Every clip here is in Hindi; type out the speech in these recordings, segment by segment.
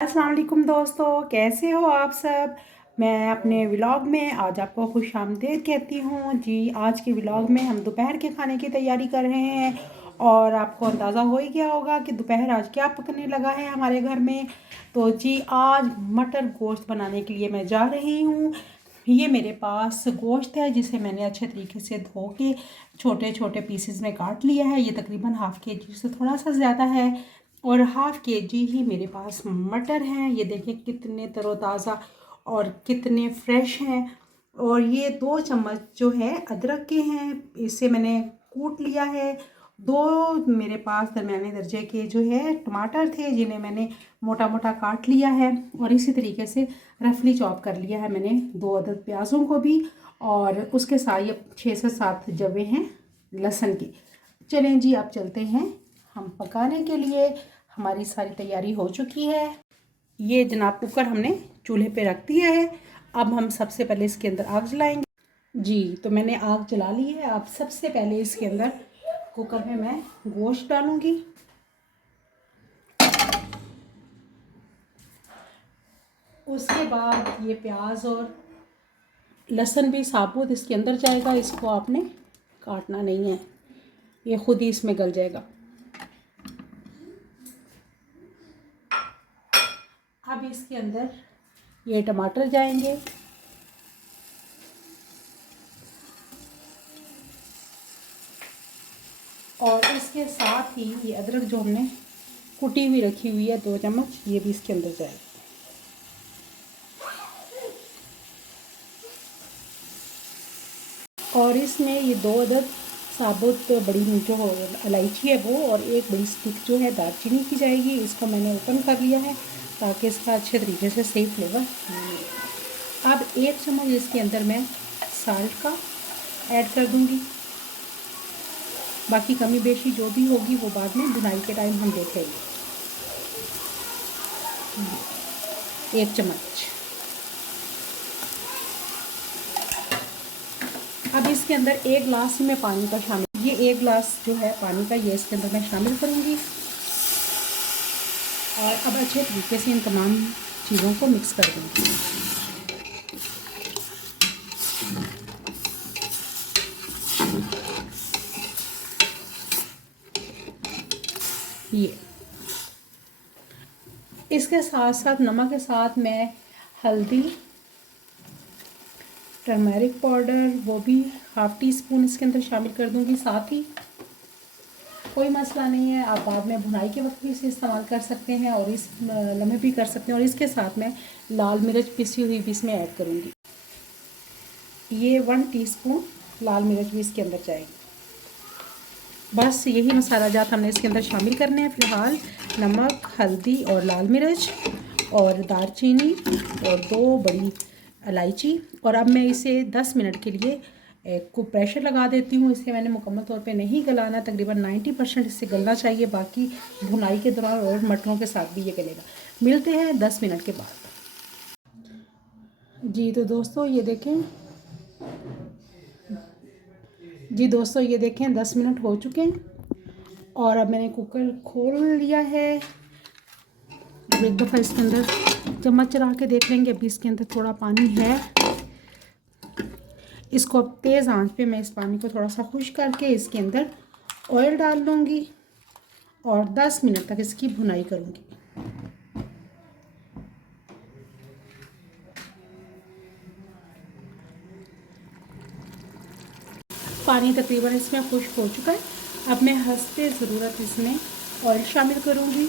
अस्सलाम वालेकुम दोस्तों, कैसे हो आप सब। मैं अपने व्लॉग में आज आपको खुश आमदीद कहती हूँ जी। आज के व्लॉग में हम दोपहर के खाने की तैयारी कर रहे हैं और आपको अंदाज़ा हो ही गया होगा कि दोपहर आज क्या पकने लगा है हमारे घर में। तो जी आज मटर गोश्त बनाने के लिए मैं जा रही हूँ। ये मेरे पास गोश्त है जिसे मैंने अच्छे तरीके से धो के छोटे छोटे पीसेस में काट लिया है। ये तकरीबन हाफ़ के जी से थोड़ा सा ज़्यादा है और हाफ़ के जी ही मेरे पास मटर हैं। ये देखिए कितने तरोताज़ा और कितने फ्रेश हैं। और ये 2 चम्मच जो है अदरक के हैं, इसे मैंने कूट लिया है। 2 मेरे पास दरमियाने दर्जे के जो है टमाटर थे जिन्हें मैंने मोटा मोटा काट लिया है और इसी तरीके से रफली चॉप कर लिया है मैंने 2 अदद प्याज़ों को भी। और उसके साथ ये 6 से 7 जवे हैं लहसुन की। चलें जी आप चलते हैं हम पकाने के लिए। हमारी सारी तैयारी हो चुकी है। ये जनाब कुकर हमने चूल्हे पे रख दिया है। अब हम सबसे पहले इसके अंदर आग जलाएंगे जी। तो मैंने आग जला ली है। अब सबसे पहले इसके अंदर कुकर में मैं गोश्त डालूंगी। उसके बाद ये प्याज और लहसुन भी साबुत इसके अंदर जाएगा। इसको आपने काटना नहीं है, ये खुद ही इसमें गल जाएगा। अब इसके अंदर ये टमाटर जाएंगे और इसके साथ ही ये अदरक जो हमने कुटी हुई रखी हुई है 2 चम्मच, ये भी इसके अंदर जाएगा। और इसमें ये 2 अदद साबुत बड़ी जो इलायची है वो और एक बड़ी स्टिक जो है दालचीनी की जाएगी। इसको मैंने ओपन कर लिया है ताकि इसका अच्छे तरीके से सही फ्लेवर मिले। अब 1 चम्मच इसके अंदर मैं साल्ट का ऐड कर दूंगी। बाकी कमी बेशी जो भी होगी वो बाद में बुनाई के टाइम हम देखेंगे। 1 चम्मच। अब इसके अंदर 1 गिलास में पानी का शामिल, ये 1 गिलास जो है पानी का ये इसके अंदर मैं शामिल करूँगी। और अब अच्छे तरीके से इन तमाम चीज़ों को मिक्स कर दूँगी। ये इसके साथ साथ नमक के साथ मैं हल्दी, टर्मरिक पाउडर वो भी हाफ़ टी स्पून इसके अंदर शामिल कर दूंगी। साथ ही कोई मसला नहीं है, आप बाद में भुनाई के वक्त भी इसे इस्तेमाल कर सकते हैं और इस लम्हे भी कर सकते हैं। और इसके साथ मैं लाल मिर्च पिसी हुई भी इसमें ऐड करूँगी। ये 1 टीस्पून लाल मिर्च भी इसके अंदर जाएगी। बस यही मसाला जात हमने इसके अंदर शामिल करने हैं फ़िलहाल। नमक, हल्दी और लाल मिर्च और दालचीनी और 2 बड़ी इलायची। और अब मैं इसे 10 मिनट के लिए को प्रेशर लगा देती हूँ। इसे मैंने मुकम्मल तौर पे नहीं गलाना, तकरीबन 90% इससे गलना चाहिए। बाकी भुनाई के दौरान और मटरों के साथ भी ये गलेगा। मिलते हैं 10 मिनट के बाद जी। तो दोस्तों ये देखें जी, दोस्तों ये देखें 10 मिनट हो चुके हैं और अब मैंने कुकर खोल लिया है। अब एक दफ़ा इसके अंदर चम्मच चला के देख लेंगे। अभी इसके अंदर थोड़ा पानी है। इसको अब तेज़ आंच पे मैं इस पानी को थोड़ा सा खुश करके इसके अंदर ऑयल डाल लूँगी और 10 मिनट तक इसकी भुनाई करूँगी। पानी तकरीबन इसमें खुश्क हो चुका है। अब मैं हस्बे ज़रूरत इसमें ऑयल शामिल करूँगी।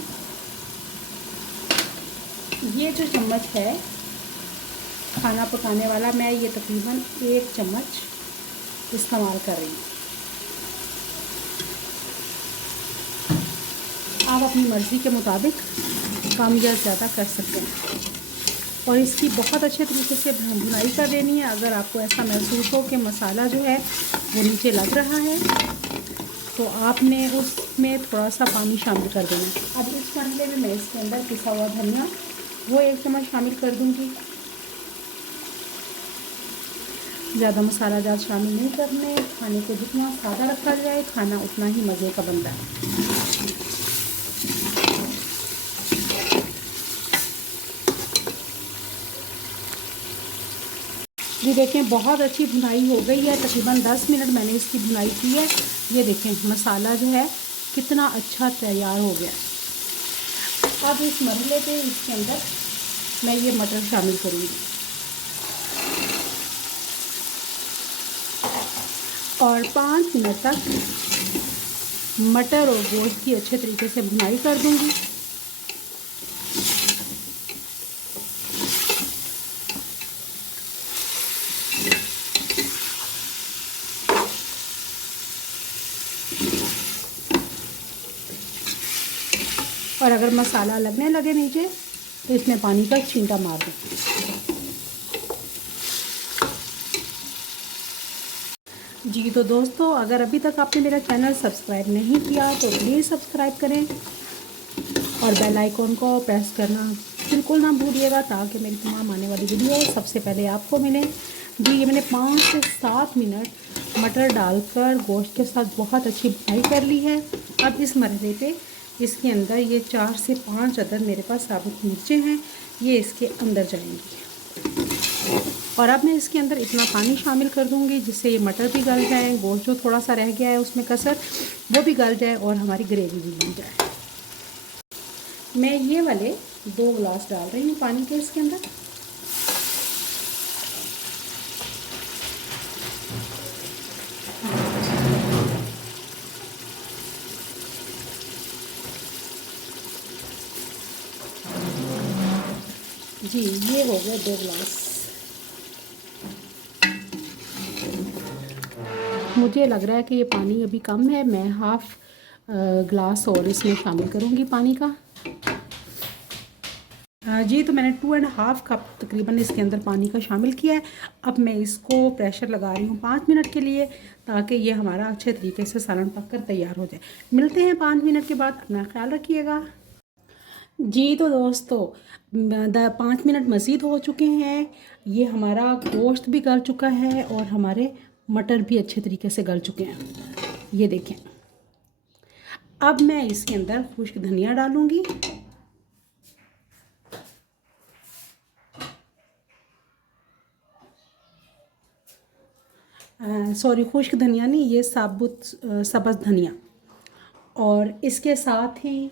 ये जो चम्मच है खाना पकाने वाला, मैं ये तकरीबन 1 चम्मच इस्तेमाल कर रही हूँ। आप अपनी मर्ज़ी के मुताबिक कम या ज़्यादा कर सकते हैं और इसकी बहुत अच्छे तरीके से भुनाई कर देनी है। अगर आपको ऐसा महसूस हो कि मसाला जो है वो नीचे लग रहा है तो आपने उसमें थोड़ा सा पानी शामिल कर देना है। अब इस मरहले में मैं इसके अंदर पिसा हुआ धनिया वो 1 चम्मच शामिल कर दूंगी। ज़्यादा मसाला जात शामिल नहीं करने। खाने को जितना सादा रखा जाए खाना उतना ही मज़े का बनता है। जी देखें बहुत अच्छी भुनाई हो गई है, तकरीबन 10 मिनट मैंने इसकी भुनाई की है। ये देखें मसाला जो है कितना अच्छा तैयार हो गया। अब इस मरहले पे इसके अंदर मैं ये मटर शामिल करूँगी और 5 मिनट तक मटर और गोश्त की अच्छे तरीके से भुनाई कर दूँगी। और अगर मसाला लगने लगे नीचे तो इसमें पानी का छींटा मार दें। जी तो दोस्तों, अगर अभी तक आपने मेरा चैनल सब्सक्राइब नहीं किया तो प्लीज़ सब्सक्राइब करें और बेल आइकॉन को प्रेस करना बिल्कुल ना भूलिएगा, ताकि मेरी तमाम आने वाली वीडियो सबसे पहले आपको मिले। जी ये मैंने 5 से 7 मिनट मटर डालकर गोश्त के साथ बहुत अच्छी भुनाई कर ली है। अब इस मरहले पे इसके अंदर ये 4 से 5 अदद मेरे पास साबुत मिर्चें हैं, ये इसके अंदर जाएंगी। और अब मैं इसके अंदर इतना पानी शामिल कर दूंगी जिससे ये मटर भी गल जाए, गोश्त जो थोड़ा सा रह गया है उसमें कसर वो भी गल जाए और हमारी ग्रेवी भी बन जाए। मैं ये वाले 2 गिलास डाल रही हूँ पानी के इसके अंदर। जी ये हो गए 2 गिलास। मुझे लग रहा है कि ये पानी अभी कम है, मैं हाफ़ ग्लास और इसमें शामिल करूँगी पानी का। जी तो मैंने 2.5 कप तकरीबन इसके अंदर पानी का शामिल किया है। अब मैं इसको प्रेशर लगा रही हूँ 5 मिनट के लिए, ताकि ये हमारा अच्छे तरीके से सालन पक कर तैयार हो जाए। मिलते हैं 5 मिनट के बाद, अपना ख्याल रखिएगा। जी तो दोस्तों 5 मिनट मज़ीद हो चुके हैं, ये हमारा गोश्त भी गल चुका है और हमारे मटर भी अच्छे तरीके से गल चुके हैं, ये देखें। अब मैं इसके अंदर खुश्क धनिया डालूँगी। सॉरी, खुश्क धनिया नहीं, ये साबुत सब्ज़ धनिया। और इसके साथ ही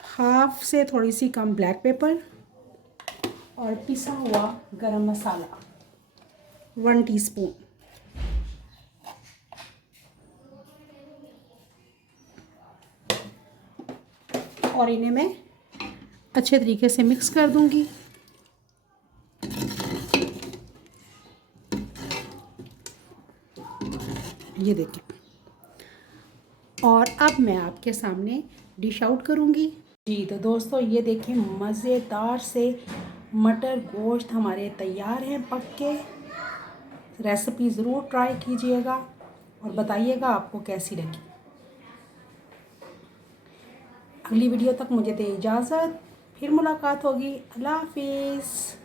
हाफ से थोड़ी सी कम ब्लैक पेपर और पिसा हुआ गरम मसाला 1 टीस्पून। और इन्हें मैं अच्छे तरीके से मिक्स कर दूंगी। ये देखें। और अब मैं आपके सामने डिश आउट करूंगी। जी तो दोस्तों ये देखें, मज़ेदार से मटर गोश्त हमारे तैयार हैं पक के। रेसिपी ज़रूर ट्राई कीजिएगा और बताइएगा आपको कैसी लगी। अगली वीडियो तक मुझे दे इजाज़त, फिर मुलाकात होगी। अल्लाह हाफिज़।